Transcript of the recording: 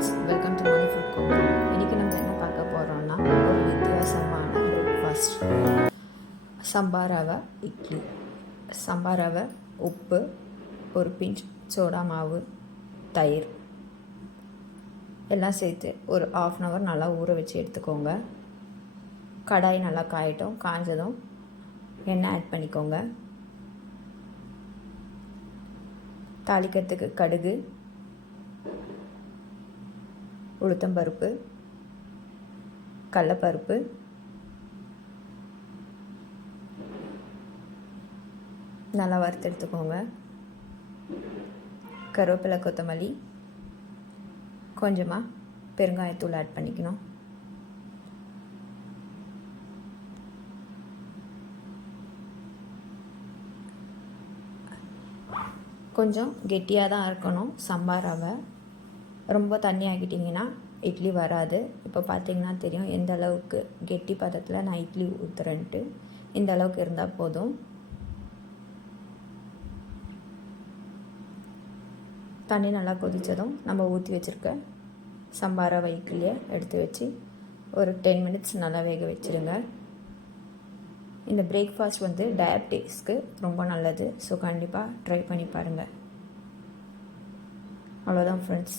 Friends welcome to Mani food home இன்றைக்கி நம்ம என்ன பார்க்க போகிறோம்னா ஒரு வித்தியாசமான பிரேக்ஃபாஸ்ட் சம்பா ரவை இட்லி. சம்பா ரவை உப்பு ஒரு பிஞ்ச் சோடா மாவு தயிர். எல்லாம் சேர்த்து ஒரு ஆஃப் அன் ஹவர் நல்லா ஊற வச்சு எடுத்துக்கோங்க. கடாய் நல்லா காயட்டும் காய்ஞ்சதும் எண்ணெய் ஆட் பண்ணிக்கோங்க. தாளிக்கிறதுக்கு கடுகு உளுத்தம்பருப்பு கடலப்பருப்பு நல்லா வறுத்து எடுத்துக்கோங்க. கருவேப்பிலை கொத்தமல்லி கொஞ்சமாக பெருங்காயத்தூள் ஆட் பண்ணிக்கணும். கொஞ்சம் கெட்டியாக தான் இருக்கணும் சம்பார் ரவை ரொம்ப தண்ணி ஆக்கிட்டிங்கன்னா இட்லி வராது. இப்போ பார்த்தீங்கன்னா தெரியும் எந்த அளவுக்கு கெட்டி பதத்தில் நான் இட்லி ஊற்றுறேன்ட்டு இந்த அளவுக்கு இருந்தால் போதும். தண்ணி நல்லா கொதித்ததும் நம்ம ஊற்றி வச்சுருக்க சம்பார இட்லியை எடுத்து வச்சு ஒரு டென் மினிட்ஸ் நல்லா வேக வச்சுருங்க. இந்த பிரேக்ஃபாஸ்ட் வந்து டயபிட்டிஸ்க்கு ரொம்ப நல்லது. ஸோ கண்டிப்பாக ட்ரை பண்ணி பாருங்கள் அவ்வளோதான் ஃப்ரெண்ட்ஸ்